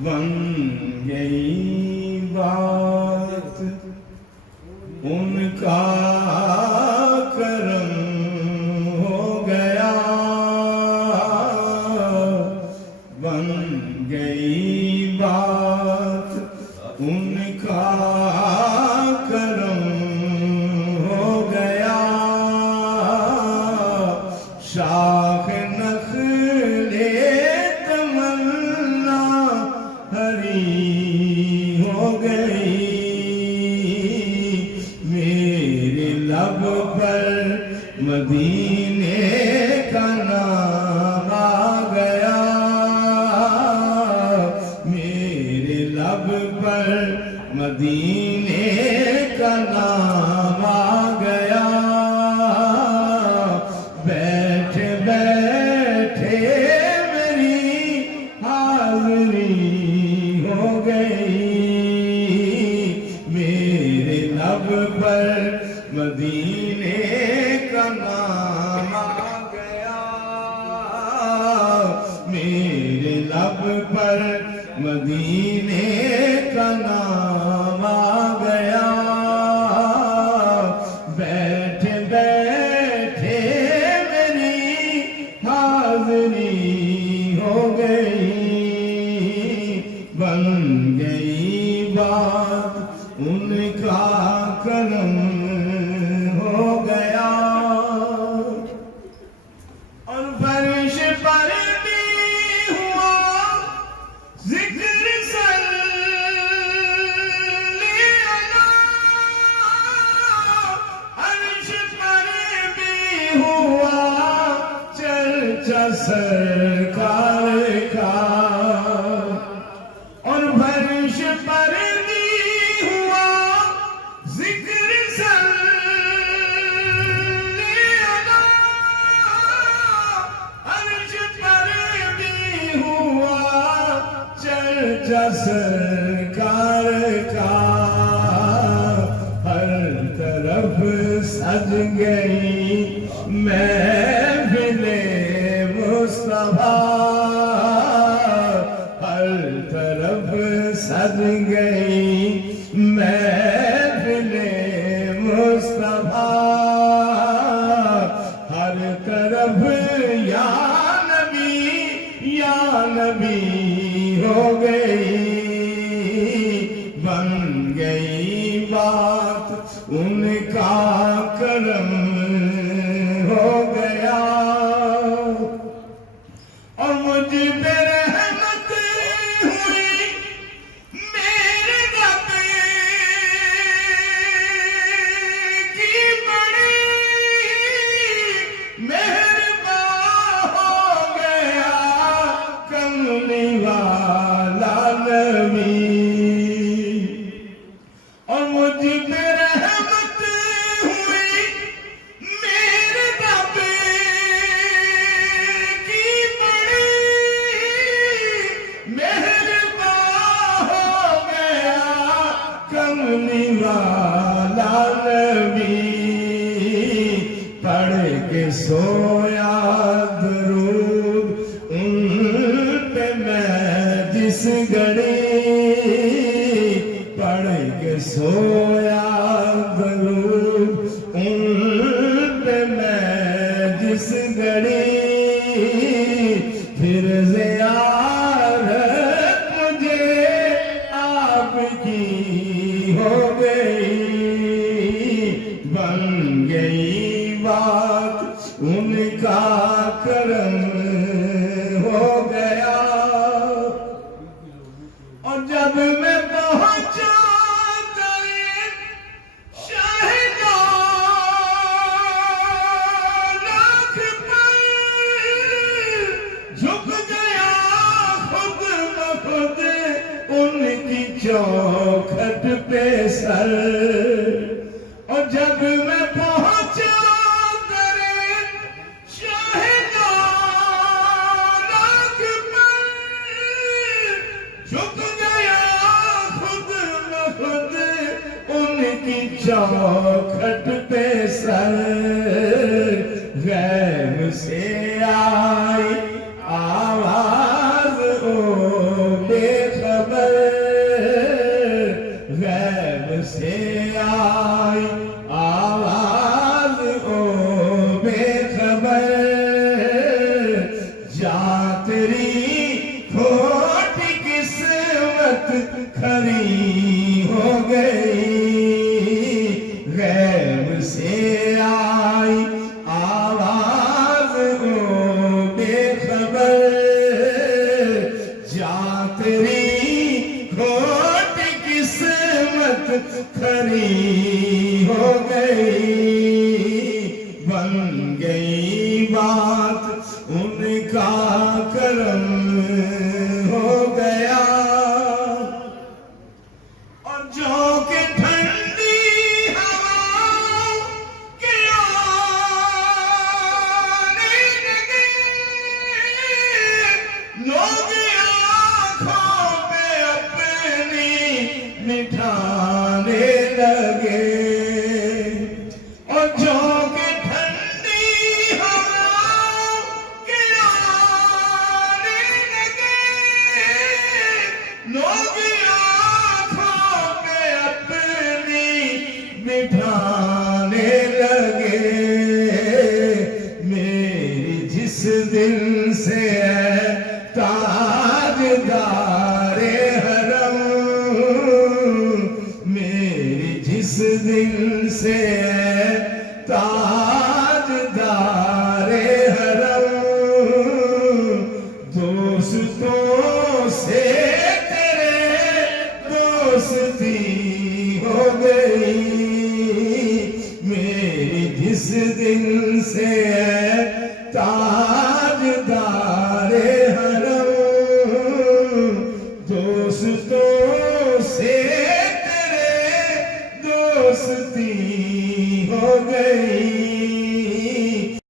बन गई बात उनका करम हो गया, बन गई बात उनका करम हो गया। शाख नखले तमन्ना हरी हो गई, मेरे लब पर मदीने का नाम आ गया, मेरे लब पर मदीने का नाम आ गया। बैठे बैठे मेरी हाज़री हो गई, मेरे लब पर मदीने का नाम आ गया, मेरे लब पर मदीने का नाम आ गया। बैठे बैठे मेरी हाज़री हो गई, बन गई बात उनका करम हो गया। और फर्श पर भी हुआ जिक्र सल्ली अला, अर्श पर भी हुआ चर्चा सरकार का। और फर्श पर भी हुआ जिक्र सल्ली अला, अर्श पर भी हुआ चर्चा सरकार का। हर तरफ सज गई महफिले मुस्तफा, हर तरफ सज गई महफिले मुस्तफा, हर तरफ या नबी हो गई, बन गई बात उनका करम हो गया। और मुझ पे रहमत हुई मेरे रब की बड़ी, मेहरबान हो गया कमली वाला नबी। और मुझ पे रहमत हुई मेरे रब की बड़ी, मेहरबान हो गया कमली वाला नबी। पढ़ के सोया दरूद उन पे मैं जिस घड़ी, पढ़ के सोया दरूद उन पे मैं जिस घड़ी, फिर ज़ियारत मुझे आपकी हो गई, बन गई बात उनका करम हो गया। और जब मैं पहुंचा चौखट पे सर, और जब मैं पहुंचा करे शाहिदान पर, झुक गया खुद ब खुद उनकी चौखट पे सर। गैब से आई आवाज ओ बेखबर, खरी हो गई। गैब से आई आवाज ओ बेखबर, जा तेरी खोटी किस्मत खरी हो गई। बन गई बात उनका करम हो गया, और जो कि ठंडी हवाओं के आने लगे, लोग आंखों पे अपनी मिठाने लगे। और जो कि ठंडी हवाओं के आने लगे, लोग आंखों पे अपनी मिठाने लगे। मेरी जिस दिल से है ताजदारे हरम, मेरी जिस दिल से है ताजदारे हरम, दोस्तों से तेरे दोस्ती हो गई। मेरी जिस दिल से है ताजदारे हरम, दोस्तों से तेरे दोस्ती हो गई।